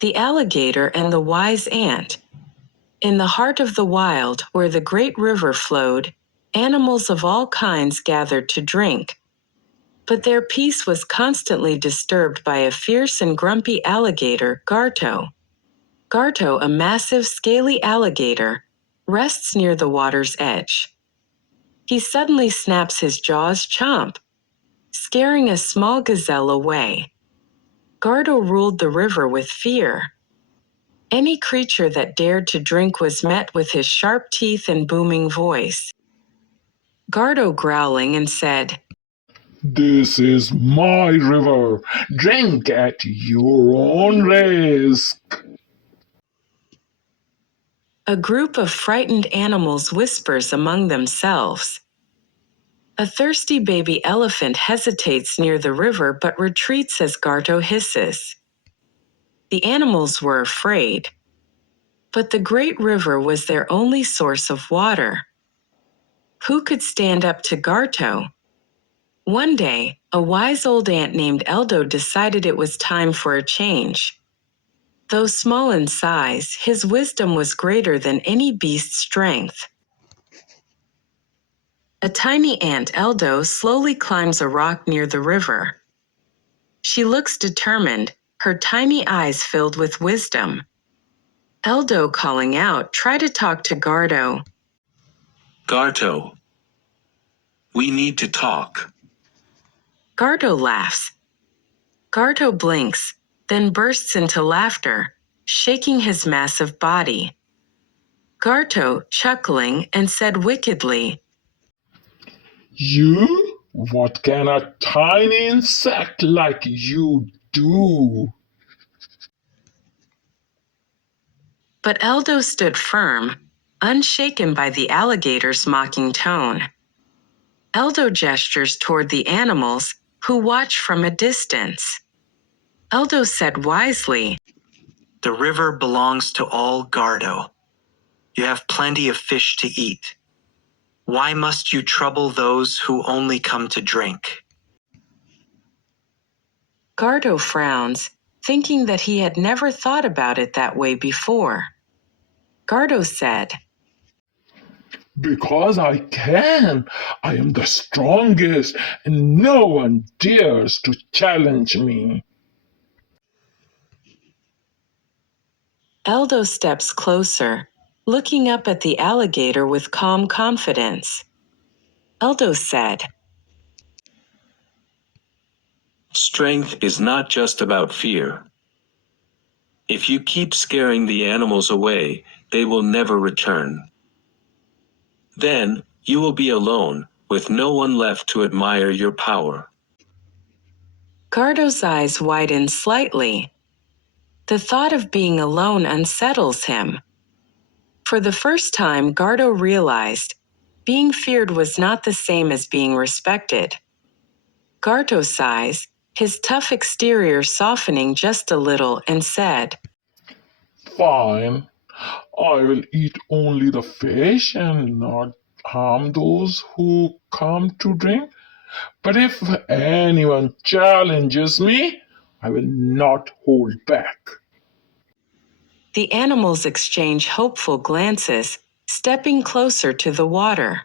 The Alligator and the Wise Ant. In the heart of the wild, where the great river flowed, animals of all kinds gathered to drink. But their peace was constantly disturbed by a fierce and grumpy alligator, Garto. Garto, a massive, scaly alligator, rests near the water's edge. He suddenly snaps his jaws chomp, scaring a small gazelle away. Garto ruled the river with fear. Any creature that dared to drink was met with his sharp teeth and booming voice. Garto growling and said, "This is my river. Drink at your own risk." A group of frightened animals whispers among themselves. A thirsty baby elephant hesitates near the river but retreats as Garto hisses. The animals were afraid. But the great river was their only source of water. Who could stand up to Garto? One day, a wise old ant named Eldo decided it was time for a change. Though small in size, his wisdom was greater than any beast's strength. A tiny ant, Eldo, slowly climbs a rock near the river. She looks determined, her tiny eyes filled with wisdom. Eldo, calling out, try to talk to Garto. Garto, we need to talk. Garto laughs. Garto blinks, then bursts into laughter, shaking his massive body. Garto, chuckling, and said wickedly, "You? What can a tiny insect like you do?" But Eldo stood firm, unshaken by the alligator's mocking tone. Eldo gestures toward the animals, who watch from a distance. Eldo said wisely, The river belongs to all Gardo. You have plenty of fish to eat. Why must you trouble those who only come to drink? Gardo frowns, thinking that he had never thought about it that way before. Gardo said, "Because I can. I am the strongest, and no one dares to challenge me." Eldo steps closer, looking up at the alligator with calm confidence. Eldo said, Strength is not just about fear. If you keep scaring the animals away, they will never return. Then, you will be alone, with no one left to admire your power. Gardo's eyes widen slightly. The thought of being alone unsettles him. For the first time, Gardo realized being feared was not the same as being respected. Gardo sighs, his tough exterior softening just a little, and said, "Fine. I will eat only the fish and not harm those who come to drink. But if anyone challenges me, I will not hold back." The animals exchange hopeful glances, stepping closer to the water.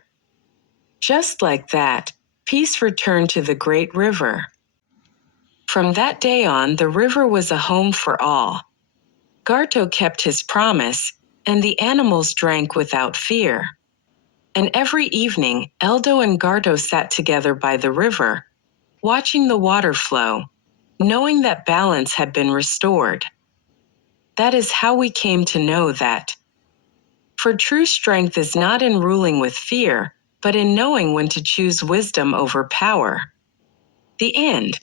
Just like that, peace returned to the great river. From that day on, the river was a home for all. Garto kept his promise, and the animals drank without fear. And every evening, Eldo and Garto sat together by the river, watching the water flow, knowing that balance had been restored. That is how we came to know that. For true strength is not in ruling with fear, but in knowing when to choose wisdom over power. The end.